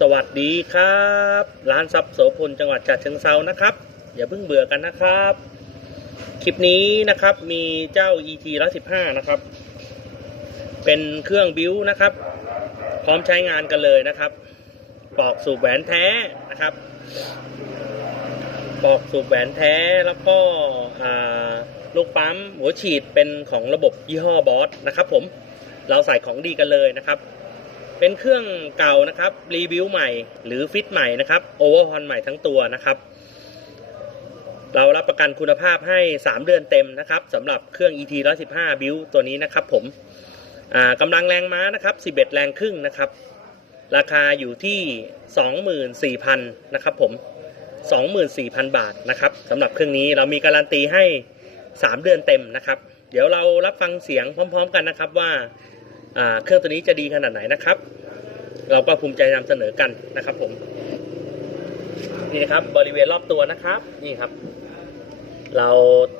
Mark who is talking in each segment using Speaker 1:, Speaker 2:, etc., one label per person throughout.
Speaker 1: สวัสดีครับ ร้านซับโสพลจังหวัดฉะเชิงเซานะครับ อย่าเพิ่งเบื่อกันนะครับ คลิปนี้นะครับมีเจ้า ET 115นะครับ เป็นเครื่องบิวนะครับ พร้อมใช้งานกันเลยนะครับปลอกสูบแหวนแท้นะครับปลอกสูบแหวนแท้แล้วก็ลูกปั๊มหัวฉีดเป็นของระบบยี่ห้อบอสนะครับ ผมเราใส่ของดีกันเลยนะครับ เป็นเครื่องเก่านะครับรีวิวใหม่หรือฟิตใหม่นะครับโอเวอร์ฮอนใหม่ทั้งตัวนะครับ เรารับประกันคุณภาพให้ 3 เดือนเต็มนะครับสำหรับเครื่อง ET 115 บิวตัวนี้นะครับผมกำลังแรงม้านะครับ 11 แรงครึ่งนะครับ ราคาอยู่ที่ 24,000นะครับผม 24,000 บาทนะครับสำหรับเครื่องนี้เรามีการันตีให้ 3 เดือนเต็มนะครับ เดี๋ยวเรารับฟังเสียงพร้อม ๆ กันนะครับว่าเครื่องตัวนี้จะดีขนาดไหนนะครับ เราก็ภูมิใจนำเสนอกันนะครับผมนี่นะครับบริเวณรอบตัวนะครับนี่ครับ เรา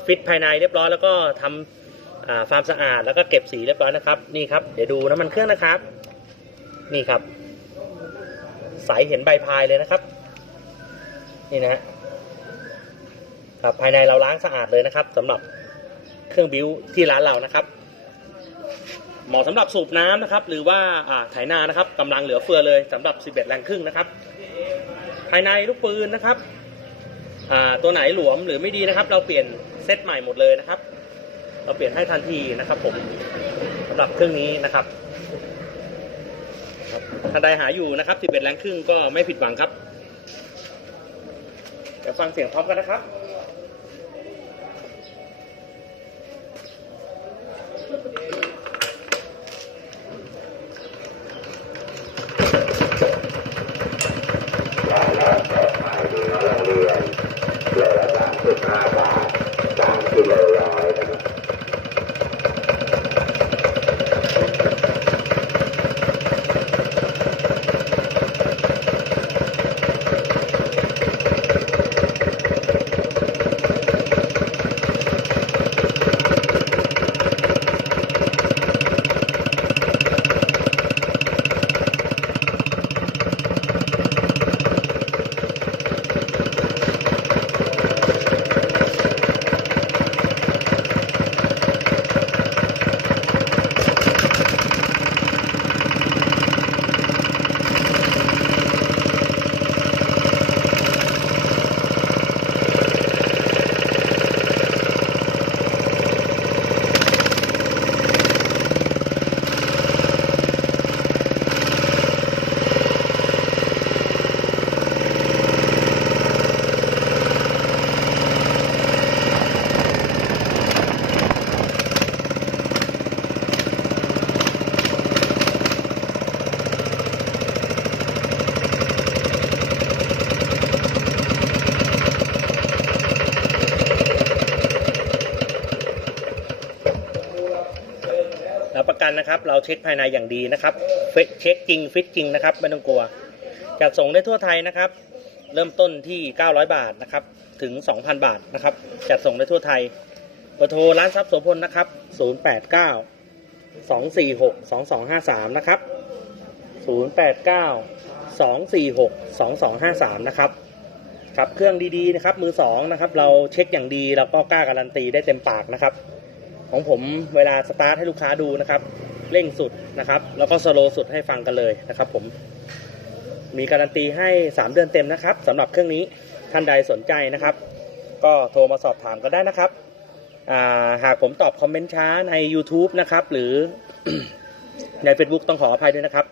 Speaker 1: ฟิตภายในเรียบร้อยแล้วก็ทำอ่าความสะอาดแล้วก็เก็บสีเรียบร้อยนะครับนี่ครับเดี๋ยวดูน้ำมันเครื่องนะครับ นี่ครับใสเห็นใบพายเลยนะครับ นี่นะครับภายในเราล้างสะอาดเลยนะครับสำหรับเครื่องบิวที่ร้านเรานะครับ เหมาะสำหรับสูบน้ำนะครับ หรือว่าอ่านานะครับกำลังเหลือเฟือเลยสำหรับ 11 แรงครึ่งนะครับ ภายในลูกปืนนะครับตัวไหนหลวมหรือไม่ดีนะครับ เราเปลี่ยนเซตใหม่หมดเลยนะครับ เราเปลี่ยนให้ทันทีนะครับผมสำหรับเครื่องนี้นะครับครับท่าใดหาอยู่นะครับ 11 แรงครึ่งก็ไม่ผิดหวังครับเดี๋ยวฟังเสียงพร้อมกันนะครับ รับประกันนะครับ เราเช็คภายในอย่างดีนะครับเช็คจริงฟิตจริงนะครับไม่ต้องกลัวจัดส่งได้ทั่วไทยนะครับ เริ่มต้นที่ 900 บาทนะครับถึง 2,000 บาทนะครับจัดส่งได้ทั่วไทยเบอร์โทรร้านทรัพย์โสพลนะครับ 089 246 2253 นะครับ 089 246 2253 นะครับครับเครื่องดีๆนะครับมือสองนะครับเราเช็คอย่างดีแล้วก็กล้าการันตีได้เต็มปากนะครับ ของผมเวลาสตาร์ทให้ลูกค้าดูนะครับ เร่งสุดนะครับ แล้วก็สโลว์สุดให้ฟังกันเลยนะครับผมมีการันตีให้ 3 เดือนเต็มนะครับสำหรับเครื่องนี้ท่านใดสนใจนะครับ ก็โทรมาสอบถามกันได้นะครับาหากผมตอบคอมเมนต์ช้าใน YouTube นะครับ หรือใน Facebook ต้องขออภัยด้วยนะครับ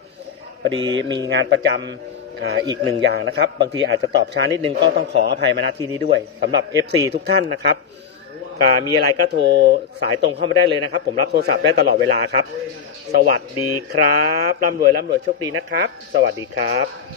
Speaker 1: พอดีมีงานประจำออีกหนึ่งอย่างนะครับ บางทีอาจจะตอบช้านิดนึงก็ต้องขออภัยมาณที่นี้ด้วยสำหรับ FC ทุกท่านนะครับ มีอะไรก็โทรสายตรงเข้ามาได้เลยนะครับ ผมรับโทรศัพท์ได้ตลอดเวลาครับ สวัสดีครับร่ำรวยร่ำรวยโชคดีนะครับ สวัสดีครับ